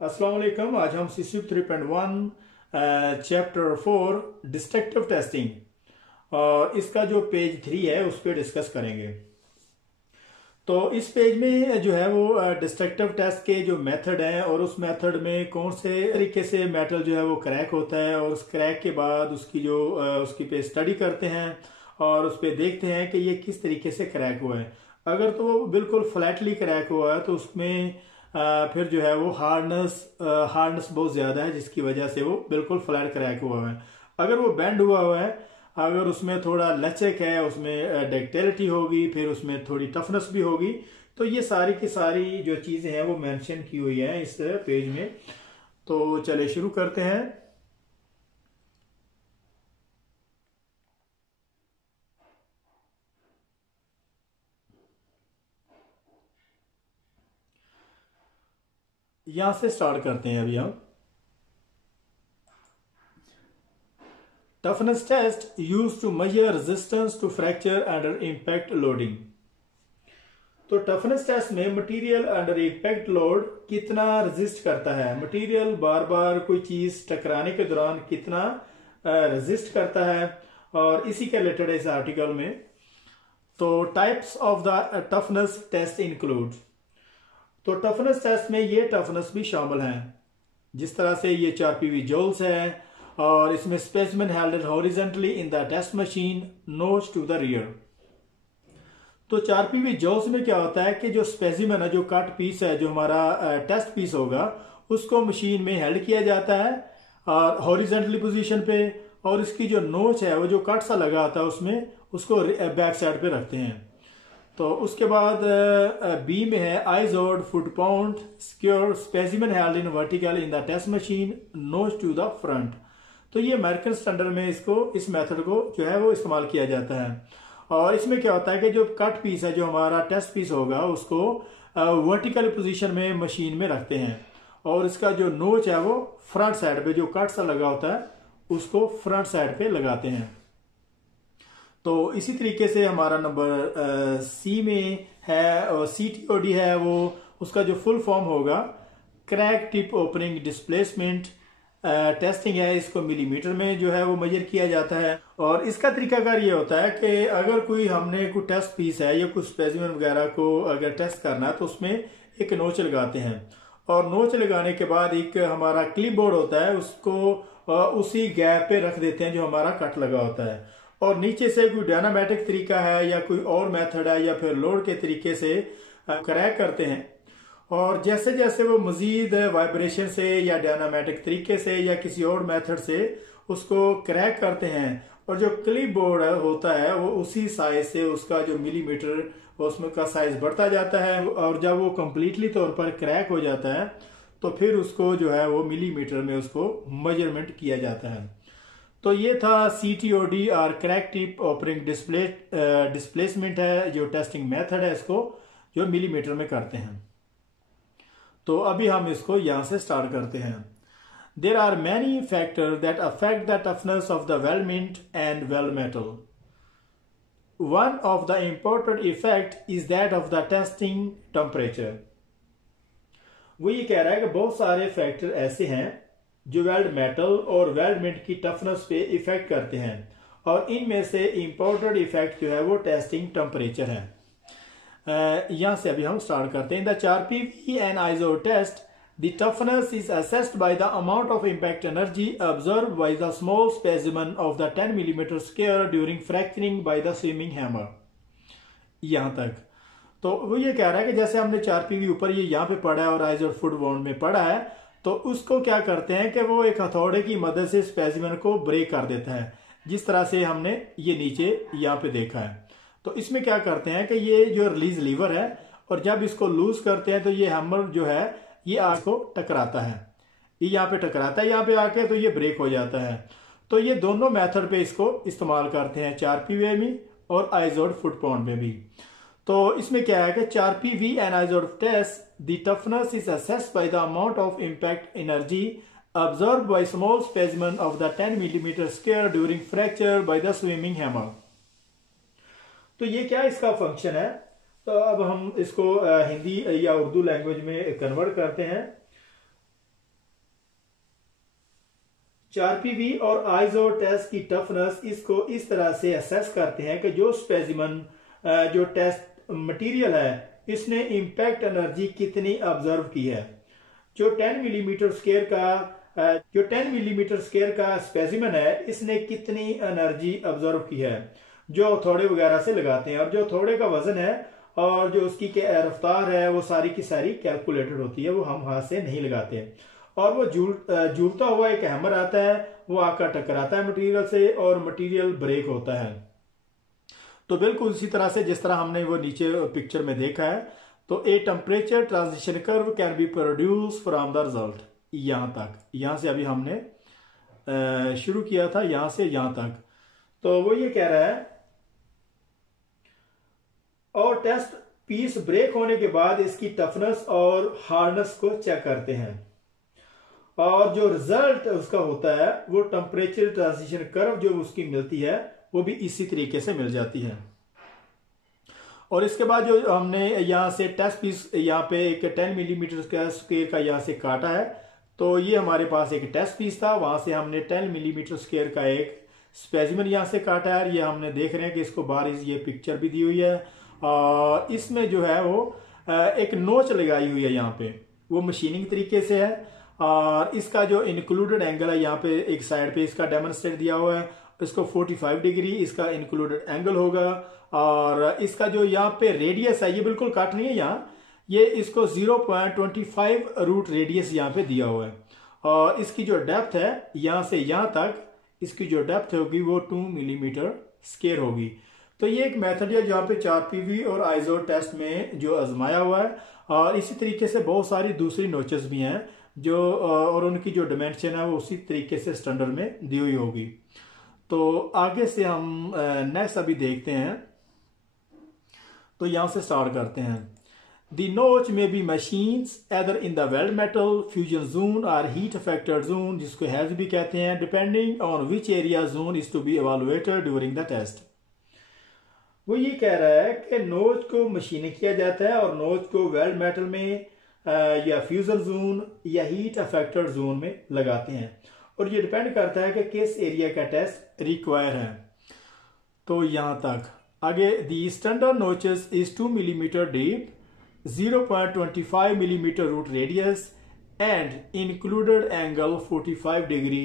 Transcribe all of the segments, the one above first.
अस्सलाम वालेकुम। आज हम CCUB 3.1 चैप्टर 4 डिस्ट्रक्टिव टेस्टिंग और इसका जो पेज 3 है उस पर डिस्कस करेंगे। तो इस पेज में जो है वो डिस्ट्रक्टिव टेस्ट के जो मेथड हैं और उस मेथड में कौन से तरीके से मेटल जो है वो क्रैक होता है और उस क्रैक के बाद उसकी पे स्टडी करते हैं और उस पर देखते हैं कि ये किस तरीके से क्रैक हुआ है। अगर तो वो बिल्कुल फ्लैटली क्रैक हुआ है तो उसमें फिर जो है वो हार्डनेस बहुत ज़्यादा है जिसकी वजह से वो बिल्कुल फ्लैट क्रैक हुआ है। अगर वो बेंड हुआ है, अगर उसमें थोड़ा लचक है, उसमें डक्टिलिटी होगी, फिर उसमें थोड़ी टफनेस भी होगी। तो ये सारी की सारी जो चीज़ें हैं वो मेंशन की हुई हैं इस पेज में। तो चलिए शुरू करते हैं। यहां से स्टार्ट करते हैं अभी हम। Toughness test use to measure resistance to fracture under impact loading. तो टफनेस टेस्ट में मटेरियल अंडर इम्पैक्ट लोड कितना रेजिस्ट करता है, मटेरियल बार बार कोई चीज टकराने के दौरान कितना रेजिस्ट करता है, और इसी के रिलेटेड इस आर्टिकल में। तो types of the toughness test include, तो टफनेस टेस्ट में ये टफनेस भी शामिल हैं। जिस तरह से ये 4 PV जूल्स है और इसमें specimen held horizontally in the test machine knows to the rear. तो 4 PV जूल्स में क्या होता है कि जो स्पेसिमेन है, जो कट पीस है, जो हमारा टेस्ट पीस होगा, उसको मशीन में हेल्ड किया जाता है और हॉरिजॉन्टली पोजीशन पे, और इसकी जो नोच है वो जो कट सा लगा होता है उसमें उसको बैक साइड पे रखते हैं। तो उसके बाद बी में है Izod foot pound secure specimen held in vertical in the test machine knows to the front. तो ये अमेरिकन स्टैंडर्ड में इस मेथड को जो है वो इस्तेमाल किया जाता है। और इसमें क्या होता है कि जो कट पीस है, जो हमारा टेस्ट पीस होगा, उसको वर्टिकल पोजीशन में मशीन में रखते हैं और इसका जो नोच है वो फ्रंट साइड पे, जो कट सा लगा होता है उसको फ्रंट साइड पे लगाते हैं। तो इसी तरीके से हमारा नंबर सी में है, और CTOD है, वो उसका जो फुल फॉर्म होगा crack tip opening displacement testing है। इसको मिलीमीटर में जो है वो मेजर किया जाता है। और इसका तरीकाकार ये होता है कि अगर हमने कोई टेस्ट पीस है या कुछ स्पेसिमेन वगैरह को अगर टेस्ट करना है तो उसमें एक नोच लगाते हैं, और नोच लगाने के बाद एक हमारा क्लिप बोर्ड होता है, उसको उसी गैप पे रख देते हैं जो हमारा कट लगा होता है। और नीचे से कोई डायनामेटिक तरीका है या कोई और मेथड है या फिर लोड के तरीके से क्रैक करते हैं। और जैसे जैसे वो मजीद वाइब्रेशन से या डायनामेटिक तरीके से या किसी और मेथड से उसको क्रैक करते हैं, और जो क्लिप बोर्ड होता है वो उसी साइज से उसका जो मिलीमीटर उसमें का साइज बढ़ता जाता है, और जब वो कंप्लीटली तौर पर क्रैक हो जाता है तो फिर उसको जो है वो मिलीमीटर में उसको मेजरमेंट किया जाता है। तो ये था CTOD और क्रैक टिप ओपनिंग डिस्प्लेसमेंट है, जो टेस्टिंग मेथड है, इसको जो मिलीमीटर में करते हैं। तो अभी हम इसको यहां से स्टार्ट करते हैं। There are many factor that affect the toughness of the weldment and weld metal. One of the important effect is that of the testing temperature. वो ये कह रहा है कि बहुत सारे फैक्टर ऐसे हैं जो वेल्ड मेटल और वेल्डमेंट की टफनेस पे इफेक्ट करते हैं, और इनमें से इंपॉर्टेंट इफेक्ट जो है वो टेस्टिंग टेम्परेचर है। यहां से अभी हम स्टार्ट करते हैं। The 4 PV and Izod test, the toughness is assessed by the amount of impact energy observe by the small specimen of the 10 mm square during fracturing by the swinging hammer. यहां तक तो वो ये कह रहा है कि जैसे हमने 4 PV ऊपर ये यहाँ पे पढ़ा है और आइजो फुट बाउंड में पढ़ा है, तो उसको क्या करते हैं कि वो एक हथौड़े की मदद से स्पेसिमेन को ब्रेक कर देता है, जिस तरह से हमने ये नीचे यहाँ पे देखा है। तो इसमें क्या करते हैं कि ये जो रिलीज लीवर है, और जब इसको लूज करते हैं तो ये हैमर जो है ये आग को टकराता है, ये यहाँ पे टकराता है, यहाँ पे आके तो ये ब्रेक हो जाता है। तो ये दोनों मेथड पे इसको इस्तेमाल करते हैं, 4 PV में और आइजोड फुट पाउंड में भी। तो इसमें क्या है कि 4 PV and Izod test, the toughness is assessed by the amount of impact energy observed by small specimen of the 10 mm square during fracture by the swimming hammer। तो ये क्या इसका फंक्शन है। तो अब हम इसको हिंदी या उर्दू लैंग्वेज में कन्वर्ट करते हैं। 4PV और आइजो टेस्ट की टफनेस इसको इस तरह से असेस करते हैं कि जो स्पेसिमन जो टेस्ट मटेरियल है इसने इम्पैक्ट एनर्जी कितनी ऑब्जर्व की है। जो 10 मिलीमीटर स्क्वायर का स्पेसिमन है इसने कितनी एनर्जी ऑब्जर्व की है, जो हथौड़े वगैरह से लगाते हैं। और जो हथौड़े का वजन है और जो उसकी रफ्तार है वो सारी की सारी कैलकुलेटेड होती है, वो हम हाथ से नहीं लगाते। और वो झूलता हुआ एक हैमर आता है, वो आकर टकराता है मटेरियल से और मटेरियल ब्रेक होता है। तो बिल्कुल इसी तरह से जिस तरह हमने वो नीचे पिक्चर में देखा है। तो a temperature transition curve can be produce from the result. यहां तक, यहां से अभी हमने शुरू किया था, यहां से यहां तक। तो वो ये कह रहा है और टेस्ट पीस ब्रेक होने के बाद इसकी टफनेस और हार्डनेस को चेक करते हैं और जो रिजल्ट उसका होता है वो टेम्परेचर ट्रांजिशन कर्व जो उसकी मिलती है वो भी इसी तरीके से मिल जाती है। और इसके बाद जो हमने यहां से टेस्ट पीस यहाँ पे एक 10 मिलीमीटर स्क्वायर का यहां से काटा है, तो ये हमारे पास एक टेस्ट पीस था, वहां से हमने 10 मिलीमीटर स्क्वायर का एक स्पेसिमन यहां से काटा है। ये हमने देख रहे हैं कि इसको बाहर ये पिक्चर भी दी हुई है और इसमें जो है वो एक नोच लगाई हुई है यहाँ पे, वो मशीनिंग तरीके से है। और इसका जो इंक्लूडेड एंगल है यहाँ पे एक साइड पे इसका डेमोन्स्ट्रेट दिया हुआ है, इसको 45 डिग्री इसका इंक्लूडेड एंगल होगा। और इसका जो यहाँ पे रेडियस है ये बिल्कुल कट नहीं है यहाँ, ये इसको 0.25 रूट रेडियस यहाँ पे दिया हुआ है। और इसकी जो डेप्थ है यहाँ से यहाँ तक, इसकी जो डेप्थ होगी वो 2 मिलीमीटर स्क्वायर होगी। तो ये एक मेथड है जहाँ पे 4PV और आइजो टेस्ट में जो आजमाया हुआ है। और इसी तरीके से बहुत सारी दूसरी नोचेस भी हैं जो और उनकी जो डिमेंशन है वो उसी तरीके से स्टैंडर्ड में दी हुई होगी। तो आगे से हम नेक्स्ट अभी देखते हैं। तो यहां से स्टार्ट करते हैं। The notch may be machines either in the weld metal fusion zone और हीट अफेक्टेड जोन, जिसको हैज भी कहते हैं, depending on which area zone is to be evaluated during the test. वो ये कह रहा है कि नोच को मशीनिंग किया जाता है और नोच को वेल्ड मेटल में या फ्यूजन जोन या हीट अफेक्टेड जोन में लगाते हैं और ये डिपेंड करता है कि किस एरिया का टेस्ट रिक्वायर है। तो यहां तक आगे the standard notches is 2 millimetre deep, 0.25 millimetre root radius and included angle 45 degree.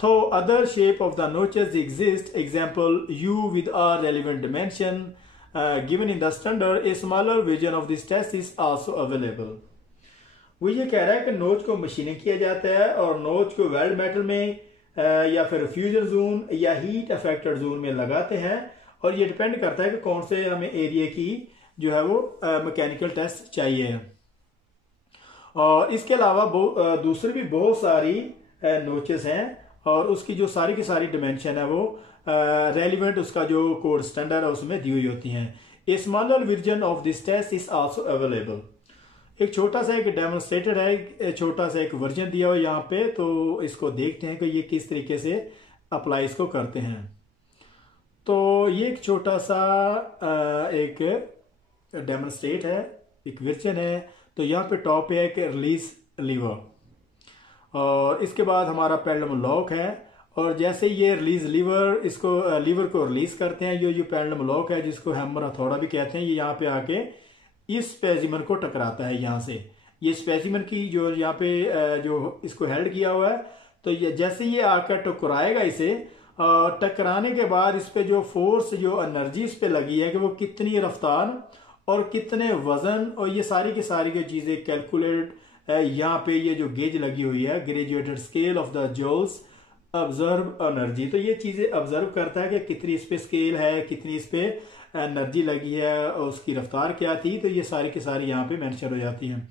Though other shape of the notches exist, example U with a relevant dimension given in the standard, a smaller version of this test is also available. वो ये कह रहा है कि नोच को machining किया जाता है और नोच को वेल्ड मेटल में या फिर फ्यूजन जोन या हीट अफेक्टेड जोन में लगाते हैं और ये डिपेंड करता है कि कौन से हमें एरिया की जो है वो मैकेनिकल टेस्ट चाहिए। और इसके अलावा दूसरी भी बहुत सारी नोचेस हैं और उसकी जो सारी की सारी डिमेंशन है वो रेलिवेंट उसका जो कोड स्टैंडर्ड है उसमें दी हुई होती हैं। A smaller version of this test is also available. एक छोटा सा एक डेमोन्स्ट्रेटेड है, छोटा सा एक वर्जन दिया हुआ है यहाँ पे। तो इसको देखते हैं कि ये किस तरीके से अप्लाई इसको करते हैं। तो ये एक छोटा सा एक डेमोन्स्ट्रेट है, एक वर्जन है। तो यहाँ पे टॉप पे है कि रिलीज लीवर और इसके बाद हमारा पेंडुलम लॉक है और जैसे ये रिलीज लीवर इसको लीवर को रिलीज करते हैं, ये पेंडुलम लॉक है जिसको हैमर हथौड़ा भी कहते हैं, ये यहाँ पे आके इस स्पेसिमन को टकराता है। यहाँ से ये स्पेसिमन की जो यहाँ पे जो इसको हेल्ड किया हुआ है, तो ये जैसे ये आकर टकराएगा इसे, टकराने के बाद इस पे जो फोर्स जो एनर्जी इस पे लगी है कि वो कितनी रफ्तार और कितने वजन और ये सारी की सारी जो चीजें कैलकुलेट यहाँ पे ये जो गेज लगी हुई है graduated scale of the joules observe energy. तो ये चीजें ऑब्जर्व करता है कि कितनी इस पे स्केल है, कितनी इस पे एनर्जी लगी है और उसकी रफ्तार क्या थी। तो ये सारी की सारी यहाँ पे मेंशन हो जाती हैं।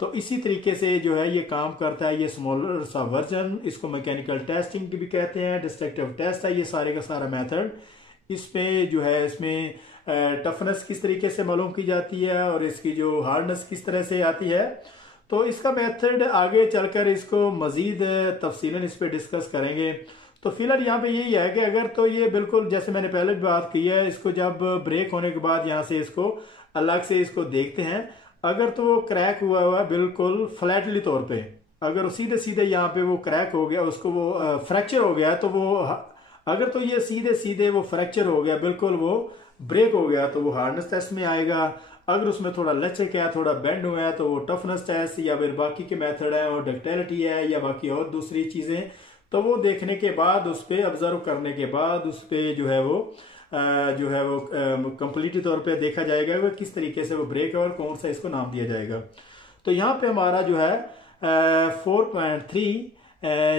तो इसी तरीके से जो है ये काम करता है। ये स्मॉलर सा वर्जन, इसको मैकेनिकल टेस्टिंग भी कहते हैं, डिस्ट्रक्टिव टेस्ट है। ये सारे का सारा मेथड इसमें जो है, इसमें टफनेस किस तरीके से मालूम की जाती है और इसकी जो हार्डनेस किस तरह से आती है। तो इसका मेथड आगे चलकर इसको मजीद तफसीलन इस पे डिस्कस करेंगे। तो फिलहाल यहाँ पे यही है कि अगर तो ये बिल्कुल जैसे मैंने पहले भी बात की है, इसको जब ब्रेक होने के बाद यहाँ से इसको अलग से इसको देखते हैं, अगर तो वो क्रैक हुआ हुआ बिल्कुल फ्लैटली तौर पे, अगर सीधे सीधे यहाँ पे वो क्रैक हो गया, उसको वो फ्रैक्चर हो गया, तो वो अगर तो ये सीधे सीधे वो फ्रैक्चर हो गया, बिल्कुल वो ब्रेक हो गया, तो वो हार्डनेस टेस्ट में आएगा। अगर उसमें थोड़ा लचक है, थोड़ा बेंड हुआ है, तो वो टफनेस टेस्ट, या फिर बाकी के मेथड है और डक्टिलिटी है या बाकी और दूसरी चीजें, तो वो देखने के बाद, उस पर ऑब्जर्व करने के बाद, उस पर जो है वो कंप्लीट तौर पे देखा जाएगा कि किस तरीके से वो ब्रेक है और कौन सा इसको नाम दिया जाएगा। तो यहाँ पे हमारा जो है 4.3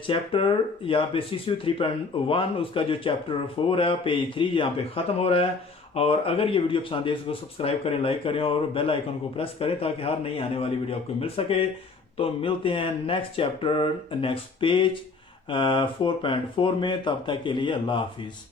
चैप्टर यहाँ पे CCU 3.1 उसका जो चैप्टर 4 है, पेज 3 यहाँ पे खत्म हो रहा है। और अगर ये वीडियो पसंद है इसको सब्सक्राइब करें, लाइक करें और बेल आइकन को प्रेस करें ताकि हर नई आने वाली वीडियो आपको मिल सके। तो मिलते हैं नेक्स्ट चैप्टर, नेक्स्ट पेज 4.4 में। तब तक के लिए अल्लाह हाफिज।